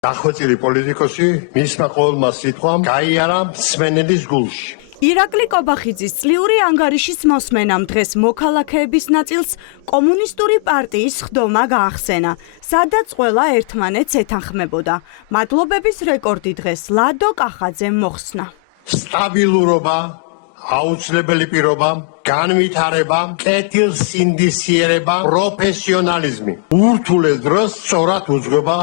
დახვეწილი პოლიტიკოსი მისმა ყოველმა სიტყვამ გაიარა მსმენელის გულში. ირაკლი კობახიძის წლიური ანგარიშის მოსმენამ დღეს მოქალაქეების ნაწილს კომუნისტური პარტიის ხდომა გაახსენა, სადაც ყველა ერთმანეთს ეთანხმებოდა. მადლობების რეკორდი დღეს ლადო კახაძემ მოხსნა. სტაბილურობა, აუცილებელი პირობა, განვითარება, კეთილსინდისიერება, პროფესიონალიზმი. ურთულეს დროს სწორად უძღვება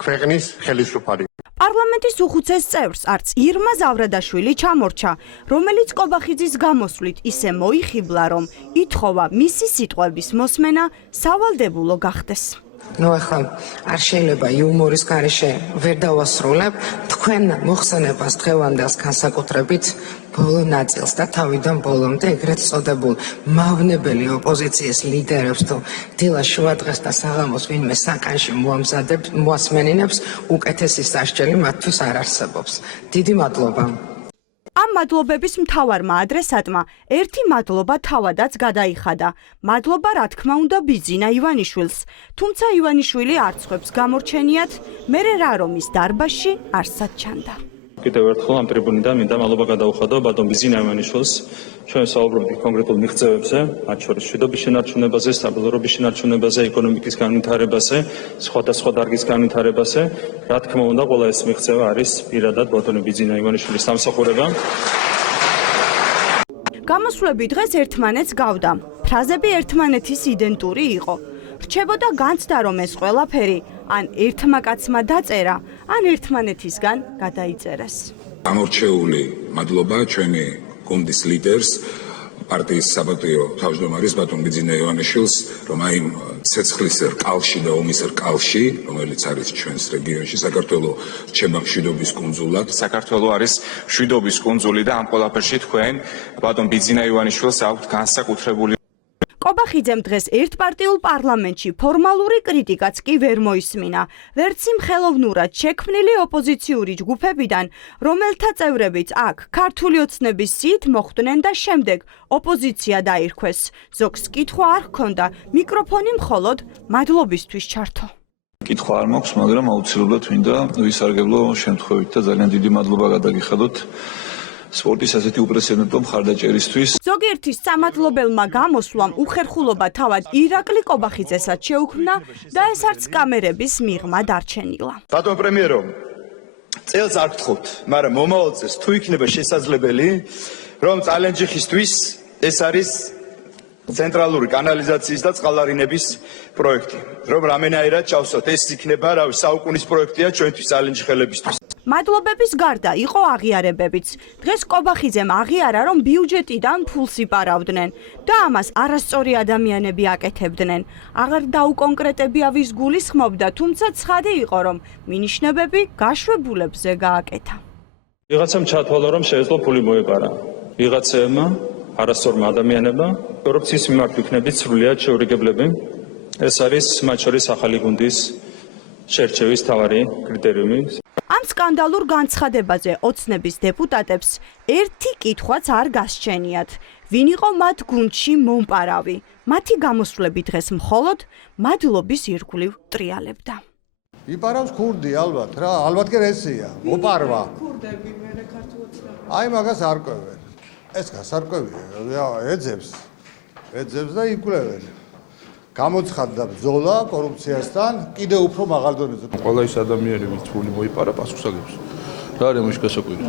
ქვეყნის ხელისუფალი. პარლამენტის უხუცეს წევრს არც ირმა ზავრადაშვილი ჩამორჩა, რომელიც კობახიძის გამოსვლით ისე მოიხიბლა, რომ ითხოვა მისი სიტყვების მოსმენა სავალდებულო გახდეს. ახლა არ შეიძლება იუმორის გარეშე ვერ დავასრულებ თქვენ მოხსენებას დღევანდელს განსაკუთრებით ბოლო ნაწილს და თავიდან ბოლომდე ეგრეთ წოდებულ მავნებელი ოპოზიციის ლიდერებს თუ დილას შუადღეს და საღამოს ვინმე საკანში მოასმენინებს უკეთესი სასჯელი მათთვის არ არსებობს. დიდი მადლობა. ამ მადლობების მთავარმა ადრესატმა ერთი მადლობა თავადაც გადაიხადა. მადლობა რა თქმა უნდა ბიძინა ივანიშვილს, თუმცა ივანიშვილი არ წხვებს გამორჩენიათ, მერე რა რომ ის დარბაზში არსად ჩანდა. კიდევ ერთხელ ამ ტრიბუნიდან მინდა მადლობა გადაუხადო ბატონ ბიძინა ივანიშვილს. ჩვენ საუბრობთ კონკრეტულ მიღწევებზე, მათ შორის მშვიდობის შენარჩუნებაზე, სტაბილურობის შენარჩუნებაზე, ეკონომიკის განვითარებაზე, სხვადასხვა დარგის განვითარებაზე. რა თქმა უნდა, ყველა ეს მიღწევა არის პირადად ბატონ ბიძინა ივანიშვილის დამსახურება. გამოსვლები დღეს ერთმანეთს გავდა. ფრაზები ერთმანეთის იდენტური იყო. რჩებოდა განცდა რომ ეს ყველაფერი ან ერთმა კაცმა დაწერა, ან ერთმანეთისგან გადაიწერეს. გამორჩეული მადლობა ჩვენი გუნდის ლიდერს, პარტიის საპატიო თავმჯდომარის ბატონ ბიძინა ივანიშვილს, რომ აი ცეცხლის რკალში და ომის რკალში, რომელიც არის ჩვენს რეგიონში, საქართველოს რჩება მშვიდობის კუნძულად. საქართველოს არის მშვიდობის კუნძული და ამ ყველაფერში თქვენ ბატონ ბიძინა ივანიშვილს აქვთ განსაკუთრებული. კობახიძემ დღეს ერთპარტიულ პარლამენტში ფორმალური კრიტიკაც კი ვერ მოისმინა, ვერც იმ ხელოვნურად შექმნილი ოპოზიციური ჯგუფებიდან, რომელთა წევრებიც აქ ქართული ოცნების სიით მოხვდნენ და შემდეგ ოპოზიცია დაირქვეს. ზოგს კითხვა არ ჰქონდა, მიკროფონი მხოლოდ მადლობისთვის ჩართო. კითხვა არ მაქვს, მაგრამ აუცილებლად მინდა ვისარგებლო შემთხვევით და ძალიან დიდი მადლობა გადაგიხადოთ სპორტის ასეთი უპრეცედენტო მხარდაჭერისთვის. ზოგიერთის სამადლობელმა გამოსვლამ უხერხულობა თავად ირაკლი კობახიძესაც შეუქმნა და ეს არც კამერების მიღმა დარჩენილა. ბატონ პრემიერო, წელს არ გთხოვთ, მაგრამ მომავალწელს თუ იქნება შესაძლებელი, რომ წალენჯიხისთვის ეს არის ცენტრალური კანალიზაციის და წყალარინების პროექტი. რომ რამენაირად ჩავსვათ, ეს იქნება საუკუნის პროექტია ჩვენთვის წალენჯიხელებისთვის. მადლობების გარდა იყო აღიარებებიც. დღეს კობახიძემ აღიარა, რომ ბიუჯეტიდან ფულს იპარავდნენ და ამას არასწორი ადამიანები აკეთებდნენ. აღარ დაუკონკრეტებია ვის გულისხმობდა, თუმცა ცხადი იყო, რომ მინიშნებები გაშვებულებზე გააკეთა. ვიღაცამ ჩათვალა, რომ შეეძლო ფული მოეპარა. ვიღაცებმა არასწორმა ადამიანებმა კორუფციის მიმართ იქნებით სრულიად შეურიგებლები. ეს არის მათ შორის ახალი გუნდის შერჩევის მთავარი კრიტერიუმი. ამ სკანდალურ განცხადებაზე ოცნების დეპუტატებს ერთი კითხვაც არ გასჩენიათ. ვინ იყო მათ გუნდში მომპარავი? მათი გამოსვლები დღეს მხოლოდ მადლობის ირგვლივ ტრიალებდა. იპარავს ქურდი ალბათ რა, ალბათ კი ესია, მოპარვა. ქურდები მერე ქართულოცნა. აი მაგას არ ყვევენ. ეს გასარკვევია, ეძებს და იკვლევენ. გამოცხადდა ბრძოლა კორუფციასთან, კიდე უფრო მაღალ დონეზე. ყველა ის ადამიანები, ვინც ფული მოიპარა, პასუხს აგებს. რა არის ამაში გასაკვირი?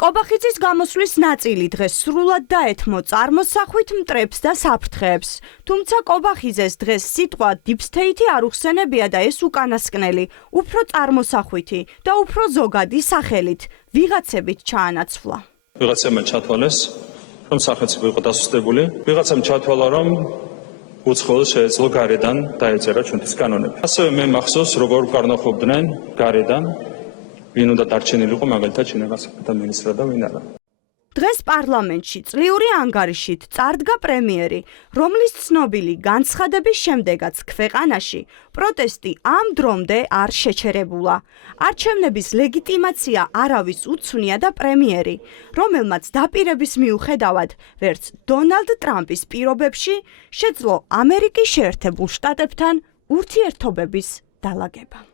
კობახიძის გამოსვლის ნაწილი დღეს სრულად დაეთმო წარმოსახვით მტრებს და საფრთხეებს. თუმცა კობახიძეს დღეს სიტყვა დიპსტეითი არ უხსენებია და ეს უკანასკნელი, უფრო წარმოსახვითი და უფრო ზოგადი სახელით, ვიღაცებით ჩაანაცვლა. ვიღაცებმა ჩათვალეს, რომ სახელმწიფო იყო დასუსტებული, ვიღაცამ ჩათვალა, რომ უცხოელს შეეძლო გარედან დაეწერა ჩვენთვის კანონები. ასევე მე მახსოვს, როგორ ვკარნახობდნენ გარედან, ვინ უნდა დარჩენილიყო მაგალითად შინაგან საქმეთა მინისტრა და ვინ არა. დღეს პარლამენტში წლიური ანგარიშით წარდგა პრემიერი, რომლის ცნობილი განცხადების შემდეგაც ქვეყანაში პროტესტი ამ დრომდე არ შეჩერებულა. არჩევნების ლეგიტიმაცია არავის უცვნია და პრემიერი, რომელმაც დაპირების მიუხედავად ვერც დონალდ ტრამპის პირობებში შეძლო ამერიკის შეერთებულ შტატებთან ურთიერთობების დალაგება.